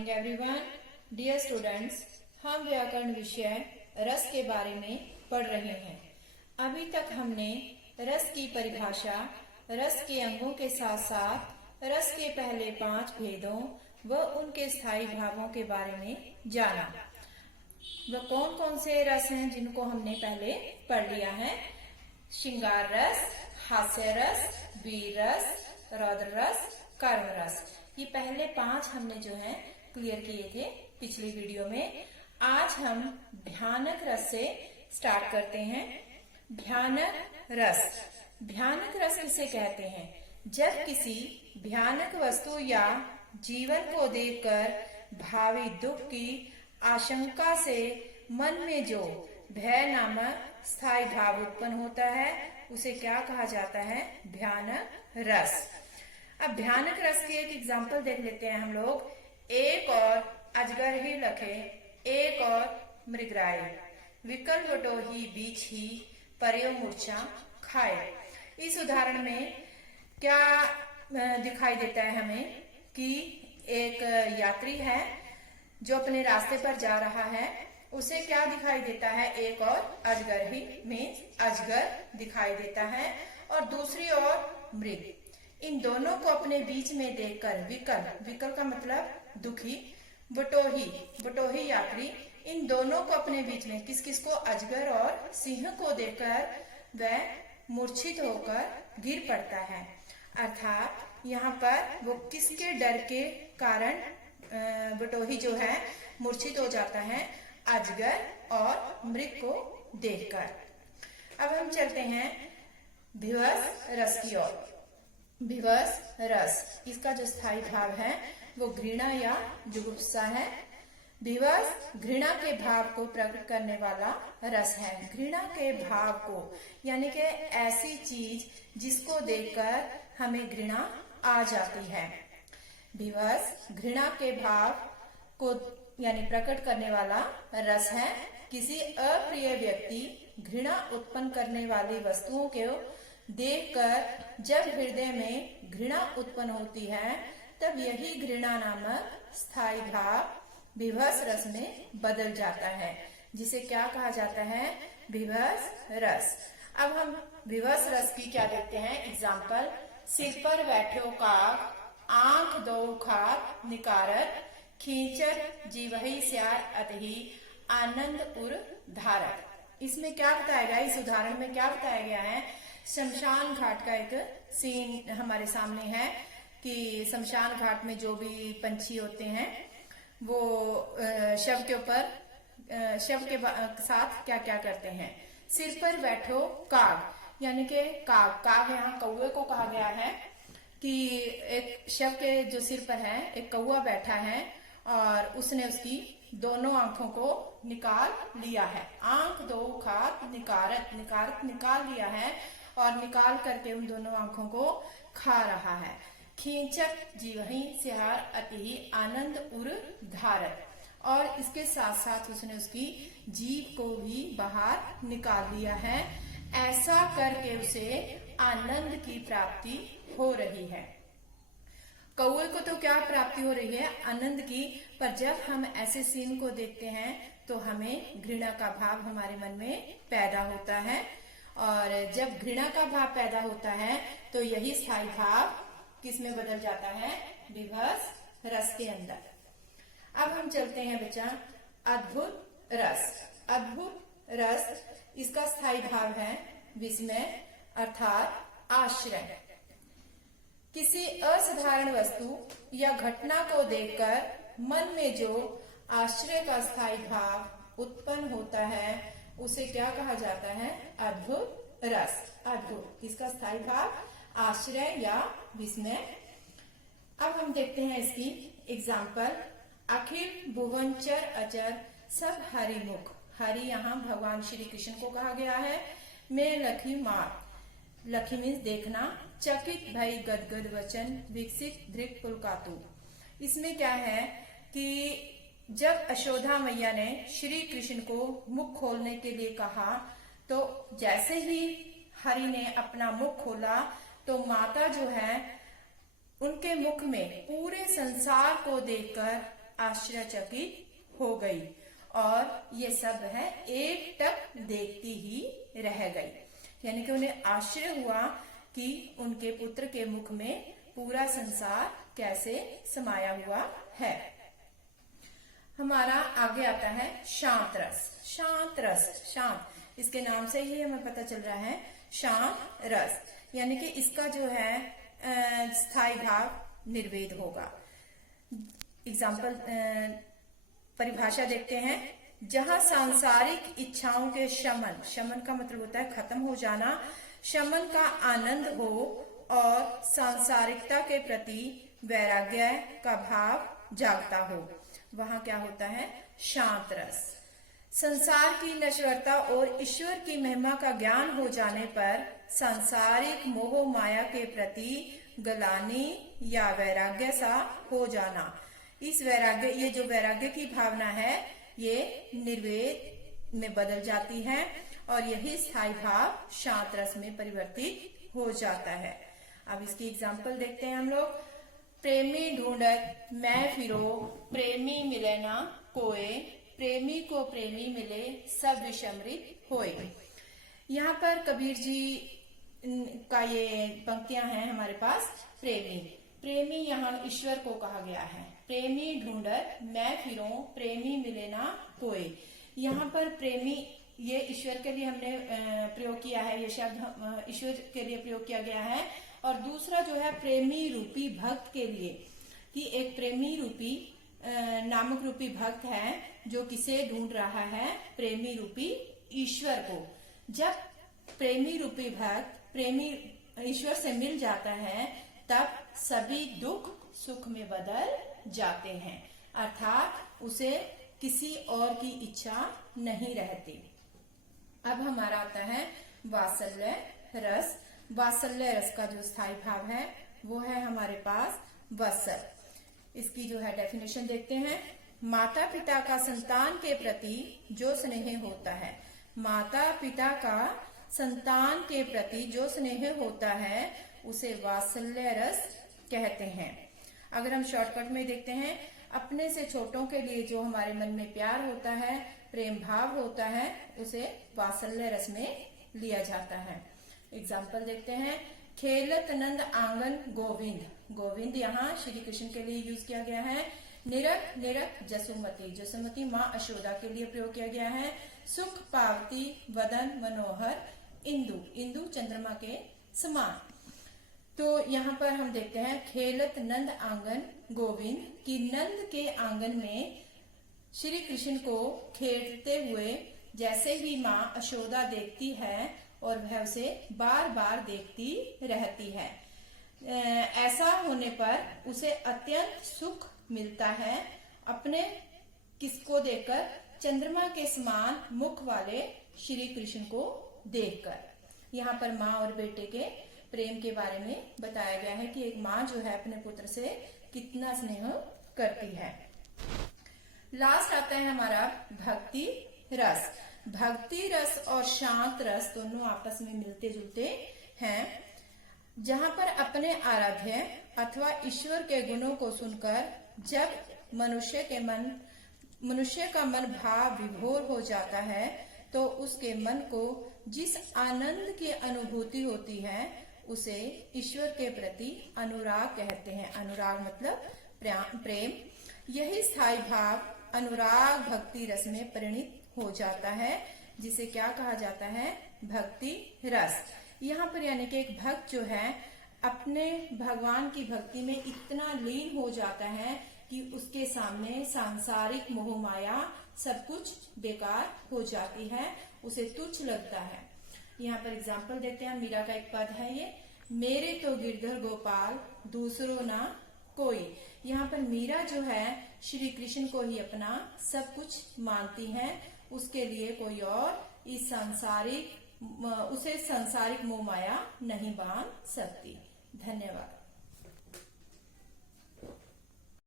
Morning everyone. Dear students, हम व्याकरण विषय रस के बारे में पढ़ रहे हैं। अभी तक हमने रस की परिभाषा, रस के अंगों के साथ साथ रस के पहले 5 भेदों व उनके स्थायी भावों के बारे में जाना। वह कौन कौन से रस हैं जिनको हमने पहले पढ़ लिया है? श्रृंगार रस, हास्य रस, वीर रस, रौद्र रस, कर्म रस। ये पहले 5 हमने जो है क्लियर किए थे पिछली वीडियो में। आज हम भयानक रस से स्टार्ट करते हैं। भयानक रस, भयानक रस किसे कहते हैं? जब किसी भयानक वस्तु या जीवन को देखकर भावी दुख की आशंका से मन में जो भय नामक स्थायी भाव उत्पन्न होता है उसे क्या कहा जाता है? भयानक रस। अब भयानक रस की एक एग्जाम्पल देख लेते हैं हम लोग। एक और अजगर ही लखे, एक और मृगराय, विकल बटो ही बीच ही पर्यो मूर्छा खाए। इस उदाहरण में क्या दिखाई देता है हमें कि एक यात्री है जो अपने रास्ते पर जा रहा है, उसे क्या दिखाई देता है? एक और अजगर ही में अजगर दिखाई देता है और दूसरी ओर मृग। इन दोनों को अपने बीच में देखकर विकल, विकल का मतलब दुखी, बटोही यात्री, इन दोनों को अपने बीच में किस किस को? अजगर और सिंह को देखकर वह मूर्छित होकर गिर पड़ता है। अर्थात यहाँ पर वो किसके डर के कारण बटोही जो है मूर्छित हो जाता है? अजगर और मृग को देखकर। अब हम चलते हैं विवश रस की ओर। विवश रस, इसका जो स्थायी भाव है वो घृणा या जुगुप्सा है। विवश घृणा के भाव को प्रकट करने वाला रस है। घृणा के भाव को यानी कि ऐसी चीज जिसको देखकर हमें घृणा आ जाती है। विवश घृणा के भाव को यानी प्रकट करने वाला रस है। किसी अप्रिय व्यक्ति घृणा उत्पन्न करने वाली वस्तुओं को देखकर जब हृदय में घृणा उत्पन्न होती है तब यही घृणा नामक स्थायी भाव विवश रस में बदल जाता है, जिसे क्या कहा जाता है? विवश रस। अब हम विवश रस की क्या देखते हैं एग्जाम्पल। सिर पर बैठो काग, आंख दो खात निकारत, खींचत जीवहि स्यार अतहि आनंद उर धारत। इसमें क्या बताया गया? इस उदाहरण में क्या बताया गया है? शमशान घाट का एक सीन हमारे सामने है कि शमशान घाट में जो भी पंछी होते हैं वो शव के ऊपर, शव के साथ क्या क्या करते हैं? सिर पर बैठो काग, यानी कि काग, काग यहाँ कौवे को कहा गया है कि एक शव के जो सिर पर है एक कौवा बैठा है और उसने उसकी दोनों आंखों को निकाल लिया है। आंख दो खात निकारत, निकारत निकाल लिया है और निकाल करके उन दोनों आंखों को खा रहा है। खींचत जीवहि स्यार अति आनंद उर धारत, और इसके साथ साथ उसने उसकी जीभ को भी बाहर निकाल लिया है। ऐसा करके उसे आनंद की प्राप्ति हो रही है। कौवे को तो क्या प्राप्ति हो रही है? आनंद की। पर जब हम ऐसे सीन को देखते हैं तो हमें घृणा का भाव हमारे मन में पैदा होता है, और जब घृणा का भाव पैदा होता है तो यही स्थायी भाव किस में बदल जाता है? विवश रस के अंदर। अब हम चलते हैं बच्चा अद्भुत रस। अद्भुत रस, इसका स्थायी भाव है विस्मय अर्थात आश्चर्य। किसी असाधारण वस्तु या घटना को देखकर मन में जो आश्चर्य का स्थायी भाव उत्पन्न होता है उसे क्या कहा जाता है? अद्भुत रस। अद्भुत, इसका स्थायी भाव आश्चर्य या विस्मय। अब हम देखते हैं इसकी एग्जाम्पल। अखिल भुवनचर अचर सब हरि मुख, हरि यहाँ भगवान श्री कृष्ण को कहा गया है। मैं लखी मार, लखी मीन्स देखना, चकित भई गदगद वचन विकसित दृक पुलकातु। इसमें क्या है कि जब यशोदा मैया ने श्री कृष्ण को मुख खोलने के लिए कहा तो जैसे ही हरि ने अपना मुख खोला तो माता जो है उनके मुख में पूरे संसार को देखकर आश्चर्यचकित हो गई और ये सब है एकटक देखती ही रह गई। यानी कि उन्हें आश्चर्य हुआ कि उनके पुत्र के मुख में पूरा संसार कैसे समाया हुआ है। हमारा आगे आता है शांत रस। शांत रस, शांत, इसके नाम से ही हमें पता चल रहा है शांत रस, यानी कि इसका जो है स्थायी भाव निर्वेद होगा। एग्जाम्पल, परिभाषा देखते हैं। जहां सांसारिक इच्छाओं के शमन, शमन का मतलब होता है खत्म हो जाना, शमन का आनंद हो और सांसारिकता के प्रति वैराग्य का भाव जागता हो, वहां क्या होता है? शांत रस। संसार की नश्वरता और ईश्वर की महिमा का ज्ञान हो जाने पर सांसारिक मोह माया के प्रति गलानी या वैराग्य सा हो जाना। इस वैराग्य, ये जो वैराग्य की भावना है ये निर्वेद में बदल जाती है और यही स्थायी भाव शांत रस में परिवर्तित हो जाता है। अब इसकी एग्जाम्पल देखते हैं हम लोग। प्रेमी ढूंढत मैं फिरो, प्रेमी मिले ना कोय, प्रेमी को प्रेमी मिले सब विषमृत होए। यहाँ पर कबीर जी का ये पंक्तियां हैं हमारे पास। प्रेमी, प्रेमी यहाँ ईश्वर को कहा गया है। प्रेमी ढूंढत मैं फिरो, प्रेमी मिले ना कोई। यहाँ पर प्रेमी ये ईश्वर के लिए हमने प्रयोग किया है, ये शब्द ईश्वर के लिए प्रयोग किया गया है। और दूसरा जो है प्रेमी रूपी भक्त के लिए, कि एक प्रेमी रूपी नामक रूपी भक्त है जो किसे ढूंढ रहा है? प्रेमी रूपी ईश्वर को। जब प्रेमी रूपी भक्त प्रेमी ईश्वर से मिल जाता है तब सभी दुख सुख में बदल जाते हैं, अर्थात उसे किसी और की इच्छा नहीं रहती। अब हमारा आता है वात्सल्य रस। वात्सल्य रस का जो स्थायी भाव है वो है हमारे पास वत्सल। इसकी जो है डेफिनेशन देखते हैं। माता पिता का संतान के प्रति जो स्नेह होता है, माता पिता का संतान के प्रति जो स्नेह होता है उसे वात्सल्य रस कहते हैं। अगर हम शॉर्टकट में देखते हैं, अपने से छोटों के लिए जो हमारे मन में प्यार होता है, प्रेम भाव होता है, उसे वात्सल्य रस में लिया जाता है। एग्जाम्पल देखते हैं। खेलत नंद आंगन गोविंद, गोविंद यहाँ श्री कृष्ण के लिए यूज किया गया है। निरख निरख जसुमती, जसुमती माँ अशोदा के लिए प्रयोग किया गया है। सुख पावती वदन मनोहर, इंदु, इंदु चंद्रमा के समान। तो यहाँ पर हम देखते हैं खेलत नंद आंगन गोविंद, की नंद के आंगन में श्री कृष्ण को खेलते हुए जैसे ही माँ अशोदा देखती है और वह उसे बार बार देखती रहती है, ऐसा होने पर उसे अत्यंत सुख मिलता है अपने किसको देखकर? चंद्रमा के समान मुख वाले श्री कृष्ण को देखकर। यहाँ पर माँ और बेटे के प्रेम के बारे में बताया गया है कि एक माँ जो है अपने पुत्र से कितना स्नेह करती है। लास्ट आता है हमारा भक्ति रस। भक्ति रस और शांत रस दोनों आपस में मिलते जुलते हैं। जहाँ पर अपने आराध्य अथवा ईश्वर के गुणों को सुनकर जब मनुष्य का मन भाव विभोर हो जाता है तो उसके मन को जिस आनंद की अनुभूति होती है उसे ईश्वर के प्रति अनुराग कहते हैं। अनुराग मतलब प्रेम। यही स्थायी भाव अनुराग भक्ति रस में परिणित हो जाता है, जिसे क्या कहा जाता है? भक्ति रस। यहाँ पर यानी कि एक भक्त जो है अपने भगवान की भक्ति में इतना लीन हो जाता है कि उसके सामने सांसारिक मोह माया सब कुछ बेकार हो जाती है, उसे तुच्छ लगता है। यहाँ पर एग्जाम्पल देखते हैं। मीरा का एक पद है ये, मेरे तो गिरधर गोपाल दूसरो ना कोई। यहाँ पर मीरा जो है श्री कृष्ण को ही अपना सब कुछ मानती है, उसके लिए कोई और उसे सांसारिक मोह माया नहीं बांध सकती। धन्यवाद।